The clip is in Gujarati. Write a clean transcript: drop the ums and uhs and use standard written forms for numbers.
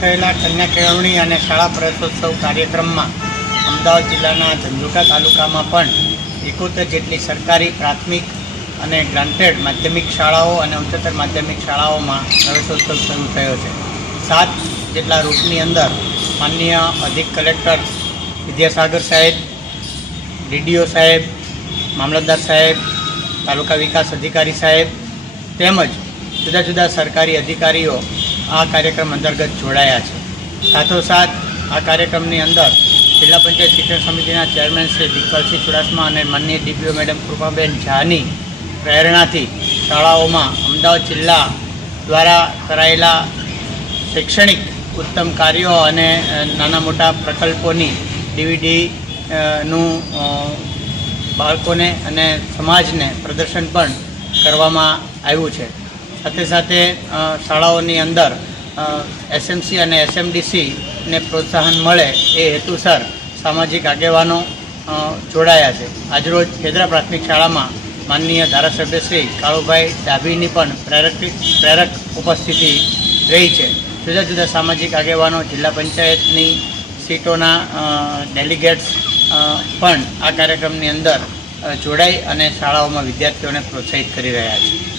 થયેલા કન્યા કેળવણી અને શાળા પ્રવેશોત્સવ કાર્યક્રમમાં અમદાવાદ જિલ્લાના ધંધુકા તાલુકામાં પણ 71 જેટલી સરકારી પ્રાથમિક અને ગ્રાન્ટેડ માધ્યમિક શાળાઓ અને ઉચ્ચતર માધ્યમિક શાળાઓમાં પ્રવેશોત્સવ શરૂ થયો છે। 7 જેટલા રૂટની અંદર માનનીય અધિક કલેક્ટર વિદ્યાસાગર સાહેબ, ડીડીઓ સાહેબ, મામલતદાર સાહેબ, તાલુકા વિકાસ અધિકારી સાહેબ તેમજ જુદા જુદા સરકારી અધિકારીઓ આ કાર્યક્રમ અંતર્ગત જોડાયા છે। સાથોસાથ આ કાર્યક્રમની અંદર જિલ્લા પંચાયત શિક્ષણ સમિતિના ચેરમેન શ્રી દીપકસિંહ ચુડાસમા અને માનનીય ડીપીઓ મેડમ કૃપાબેન ઝાની પ્રેરણાથી શાળાઓમાં અમદાવાદ જિલ્લા દ્વારા કરાયેલા શૈક્ષણિક ઉત્તમ કાર્યો અને નાના મોટા પ્રકલ્પોની ડીવીડીનું બાળકોને અને સમાજને પ્રદર્શન પણ કરવામાં આવ્યું છે। સાથે સાથે શાળાઓની અંદર એસએમસી અને એસએમડીસીને પ્રોત્સાહન મળે એ હેતુસર સામાજિક આગેવાનો જોડાયા છે। આજરોજ ખેદરા પ્રાથમિક શાળામાં માનનીય ધારાસભ્ય શ્રી કાળુભાઈ ડાભીની પણ પ્રેરક ઉપસ્થિતિ રહી છે। જુદા જુદા સામાજિક આગેવાનો, જિલ્લા પંચાયતની સીટોના ડેલિગેટ્સ પણ આ કાર્યક્રમની અંદર જોડાઈ અને શાળાઓમાં વિદ્યાર્થીઓને પ્રોત્સાહિત કરી રહ્યા છે।